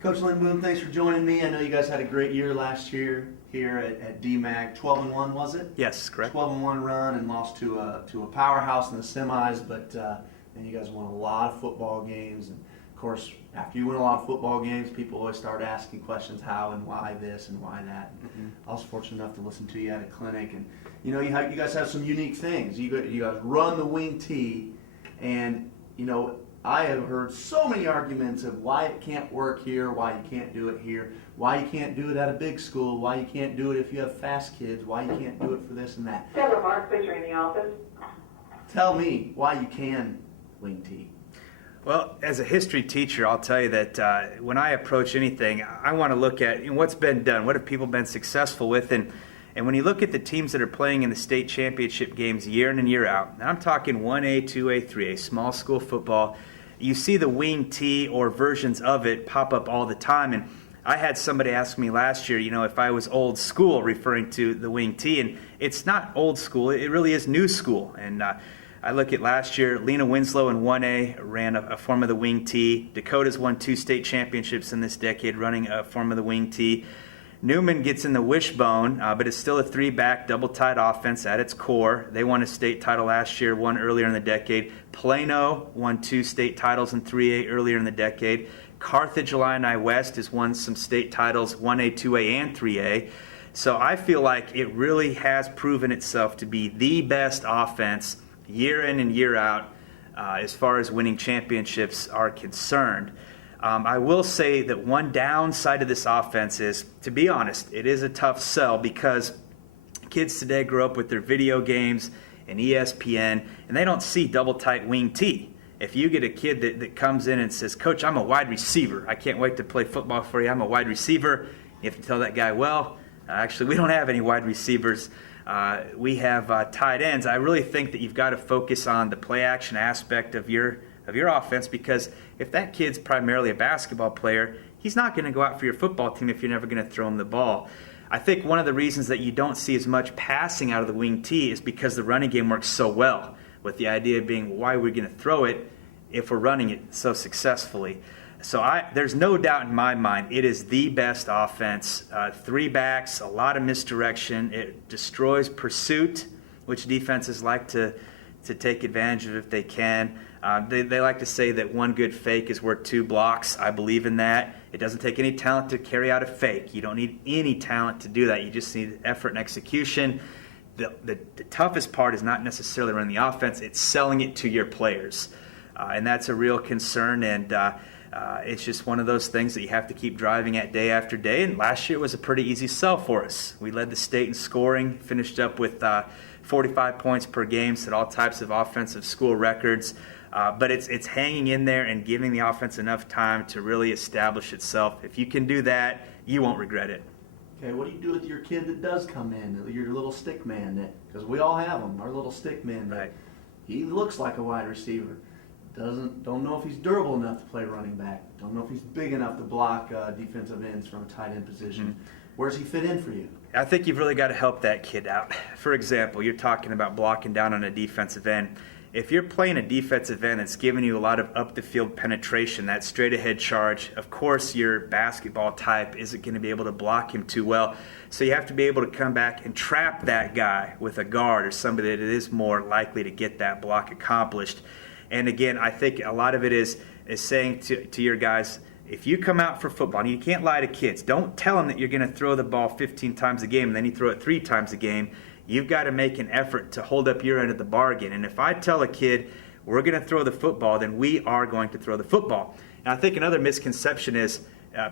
Coach Linboom, thanks for joining me. I know you guys had a great year last year here at DMAC. 12-1, was it? Yes, correct. 12-1 run and lost to a powerhouse in the semis, but then you guys won a lot of football games. And of course, after you win a lot of football games, people always start asking questions, how and why this and why that. I was fortunate enough to listen to you at a clinic, and you know, you guys have some unique things. You guys run the wing tee, and you know, I have heard so many arguments of why it can't work here, why you can't do it here, why you can't do it at a big school, why you can't do it if you have fast kids, why you can't do it for this and that. Deborah Mark, please ring the office. Tell me why you can wing tee. Well, as a history teacher, I'll tell you that when I approach anything, I want to look at what's been done, what have people been successful with, and when you look at the teams that are playing in the state championship games year in and year out, and I'm talking 1A, 2A, 3A, small school football, you see the wing tee or versions of it pop up all the time. And I had somebody ask me last year, if I was old school, referring to the wing tee, and it's not old school, it really is new school. And I look at last year, Lena Winslow in 1A ran a form of the wing tee. Dakota's won 2 state championships in this decade running a form of the wing tee. Newman gets in the wishbone, but it's still a 3-back double-tight offense at its core. They won a state title last year, one earlier in the decade. Plano won 2 state titles in 3A earlier in the decade. Carthage Illini West has won some state titles, 1A, 2A, and 3A. So I feel like it really has proven itself to be the best offense year in and year out as far as winning championships are concerned. I will say that one downside of this offense is, to be honest, it is a tough sell because kids today grow up with their video games and ESPN, and they don't see double-tight wing tee. If you get a kid that comes in and says, "Coach, I'm a wide receiver. I can't wait to play football for you. I'm a wide receiver," you have to tell that guy, well, actually, we don't have any wide receivers. We have tight ends. I really think that you've got to focus on the play-action aspect of your offense, because if that kid's primarily a basketball player, he's not going to go out for your football team if you're never going to throw him the ball. I think one of the reasons that you don't see as much passing out of the wing tee is because the running game works so well, with the idea being, why are we going to throw it if we're running it so successfully? So there's no doubt in my mind it is the best offense. 3 backs, a lot of misdirection. It destroys pursuit, which defenses like to take advantage of if they can. They like to say that one good fake is worth 2 blocks. I believe in that. It doesn't take any talent to carry out a fake. You don't need any talent to do that. You just need effort and execution. The toughest part is not necessarily running the offense. It's selling it to your players. And that's a real concern. And it's just one of those things that you have to keep driving at day after day. And last year was a pretty easy sell for us. We led the state in scoring, finished up with 45 points per game, set all types of offensive school records. But it's hanging in there and giving the offense enough time to really establish itself. If you can do that, you won't regret it. Okay, what do you do with your kid that does come in, your little stick man? Because we all have them, our little stick man. Right. He looks like a wide receiver. Don't know if he's durable enough to play running back. Don't know if he's big enough to block defensive ends from a tight end position. Where's he fit in for you? I think you've really got to help that kid out. For example, you're talking about blocking down on a defensive end. If you're playing a defensive end that's giving you a lot of up-the-field penetration, that straight-ahead charge, of course your basketball type isn't going to be able to block him too well. So you have to be able to come back and trap that guy with a guard or somebody that is more likely to get that block accomplished. And again, I think a lot of it is saying to your guys, if you come out for football, and you can't lie to kids, don't tell them that you're going to throw the ball 15 times a game and then you throw it 3 times a game. You've got to make an effort to hold up your end of the bargain. And if I tell a kid, we're going to throw the football, then we are going to throw the football. And I think another misconception is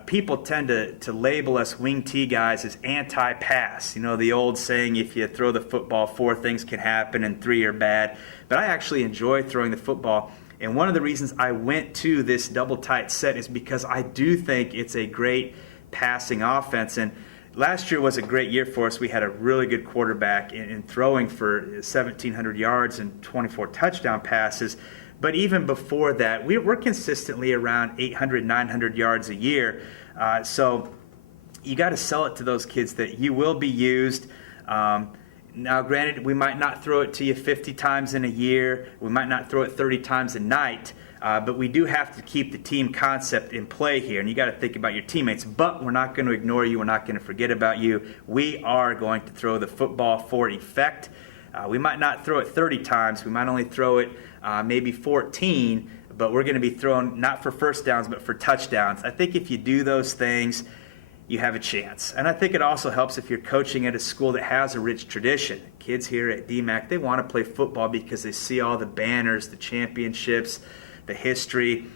people tend to label us wing tee guys as anti-pass. The old saying, if you throw the football, 4 things can happen and 3 are bad. But I actually enjoy throwing the football. And one of the reasons I went to this double tight set is because I do think it's a great passing offense. And last year was a great year for us. We had a really good quarterback in throwing for 1,700 yards and 24 touchdown passes. But even before that, we're consistently around 800, 900 yards a year. So you got to sell it to those kids that you will be used. Now, granted, we might not throw it to you 50 times in a year. We might not throw it 30 times a night. But we do have to keep the team concept in play here, and you got to think about your teammates. But we're not going to ignore you. We're not going to forget about you. We are going to throw the football for effect. We might not throw it 30 times. We might only throw it maybe 14, but we're going to be throwing not for first downs, but for touchdowns. I think if you do those things, you have a chance. And I think it also helps if you're coaching at a school that has a rich tradition. Kids here at DMAC, they want to play football because they see all the banners, the championships, the history.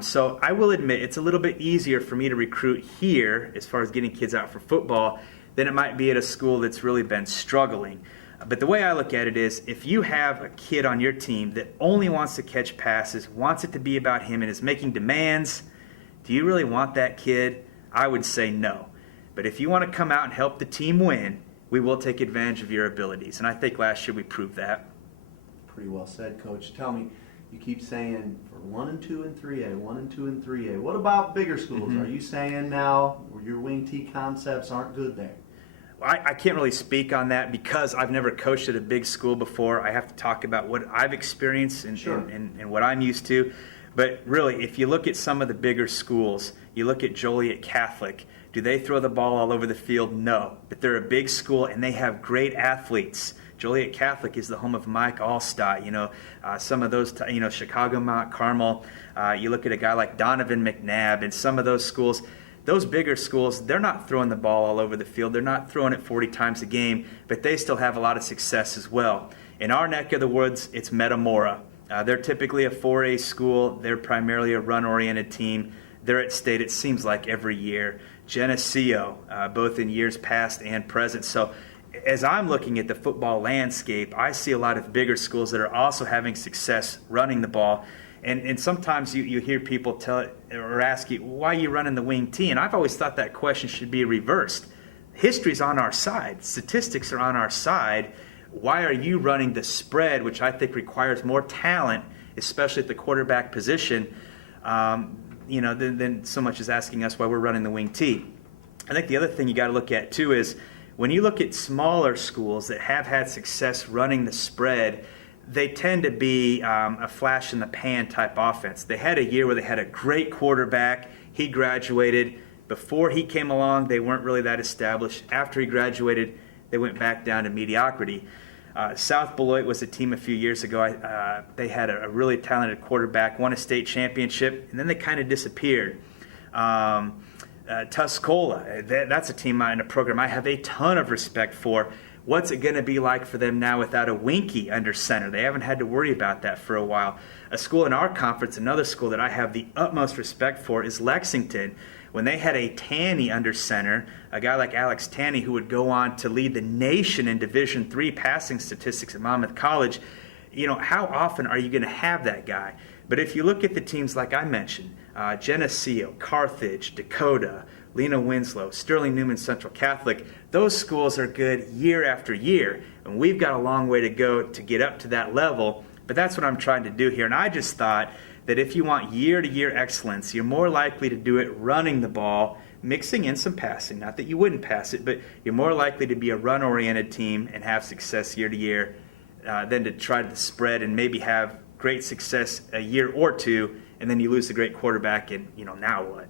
So I will admit it's a little bit easier for me to recruit here as far as getting kids out for football than it might be at a school that's really been struggling. But the way I look at it is, if you have a kid on your team that only wants to catch passes, wants it to be about him, and is making demands, do you really want that kid? I would say no. But if you want to come out and help the team win, we will take advantage of your abilities. And I think last year we proved that. Pretty well said, Coach. Tell me, you keep saying for 1 and 2 and 3A, 1 and 2 and 3A. What about bigger schools? Are you saying now your wing T concepts aren't good there? I can't really speak on that because I've never coached at a big school before. I have to talk about what I've experienced and what I'm used to. But really, if you look at some of the bigger schools, you look at Joliet Catholic, do they throw the ball all over the field? No. But they're a big school and they have great athletes. Joliet Catholic is the home of Mike Allstott, some of those, Chicago Mount Carmel. You look at a guy like Donovan McNabb and some of those schools. Those bigger schools, they're not throwing the ball all over the field. They're not throwing it 40 times a game, but they still have a lot of success as well. In our neck of the woods, it's Metamora. They're typically a 4A school. They're primarily a run-oriented team. They're at state, it seems like, every year. Geneseo, both in years past and present. So as I'm looking at the football landscape, I see a lot of bigger schools that are also having success running the ball. And sometimes you hear people tell or ask you, why are you running the wing T? And I've always thought that question should be reversed. History's on our side. Statistics are on our side. Why are you running the spread, which I think requires more talent, especially at the quarterback position, than so much as asking us why we're running the wing T? I think the other thing you got to look at, too, is when you look at smaller schools that have had success running the spread, they tend to be a flash-in-the-pan type offense. They had a year where they had a great quarterback. He graduated. Before he came along, they weren't really that established. After he graduated, they went back down to mediocrity. South Beloit was a team a few years ago. They had a really talented quarterback, won a state championship, and then they kind of disappeared. Tuscola, that's a team in a program I have a ton of respect for. What's it going to be like for them now without a Winky under center? They haven't had to worry about that for a while. A school in our conference, another school that I have the utmost respect for, is Lexington. When they had a Tanny under center, a guy like Alex Tanny, who would go on to lead the nation in Division III passing statistics at Monmouth College, how often are you going to have that guy? But if you look at the teams like I mentioned, Geneseo, Carthage, Dakota, Lena Winslow, Sterling Newman Central Catholic, those schools are good year after year, and we've got a long way to go to get up to that level, but that's what I'm trying to do here. And I just thought that if you want year-to-year excellence, you're more likely to do it running the ball, mixing in some passing. Not that you wouldn't pass it, but you're more likely to be a run-oriented team and have success year-to-year than to try to spread and maybe have great success a year or two, and then you lose a great quarterback, and now what?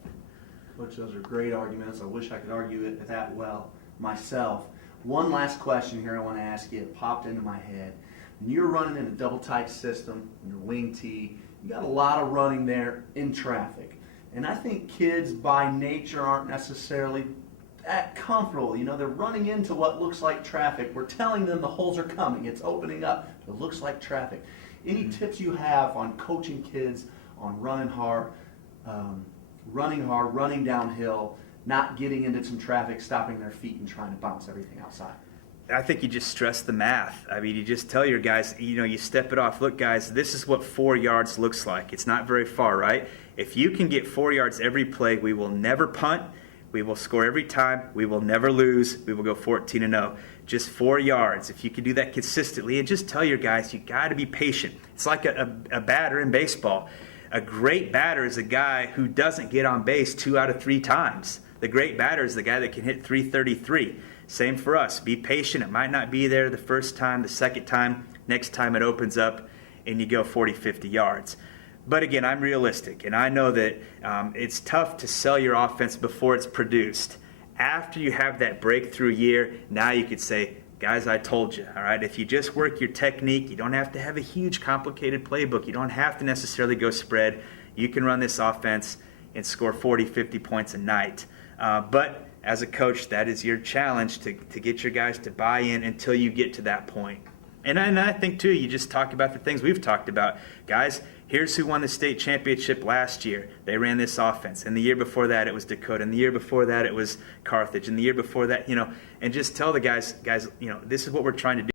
Coach, those are great arguments. I wish I could argue it that well myself. One last question here I want to ask you. It popped into my head. When you're running in a double tight system, in your wing T, you got a lot of running there in traffic. And I think kids by nature aren't necessarily that comfortable. They're running into what looks like traffic. We're telling them the holes are coming. It's opening up. It looks like traffic. Any tips you have on coaching kids on running hard, running downhill, not getting into some traffic, stopping their feet and trying to bounce everything outside? I think you just stress the math. I mean, you just tell your guys, you step it off. Look, guys, this is what 4 yards looks like. It's not very far, right? If you can get 4 yards every play, we will never punt. We will score every time. We will never lose. We will go 14-0. Just 4 yards. If you can do that consistently, and just tell your guys, you got to be patient. It's like a batter in baseball. A great batter is a guy who doesn't get on base 2 out of 3 times. The great batter is the guy that can hit 333. Same for us. Be patient. It might not be there the first time, the second time. Next time it opens up and you go 40, 50 yards. But again, I'm realistic, and I know that it's tough to sell your offense before it's produced. After you have that breakthrough year, now you could say, guys, I told you, all right? If you just work your technique, you don't have to have a huge complicated playbook. You don't have to necessarily go spread. You can run this offense and score 40, 50 points a night. But as a coach, that is your challenge to get your guys to buy in until you get to that point. And I think, too, you just talk about the things we've talked about. Guys, here's who won the state championship last year. They ran this offense. And the year before that, it was Dakota. And the year before that, it was Carthage. And the year before that, and just tell the guys, this is what we're trying to do.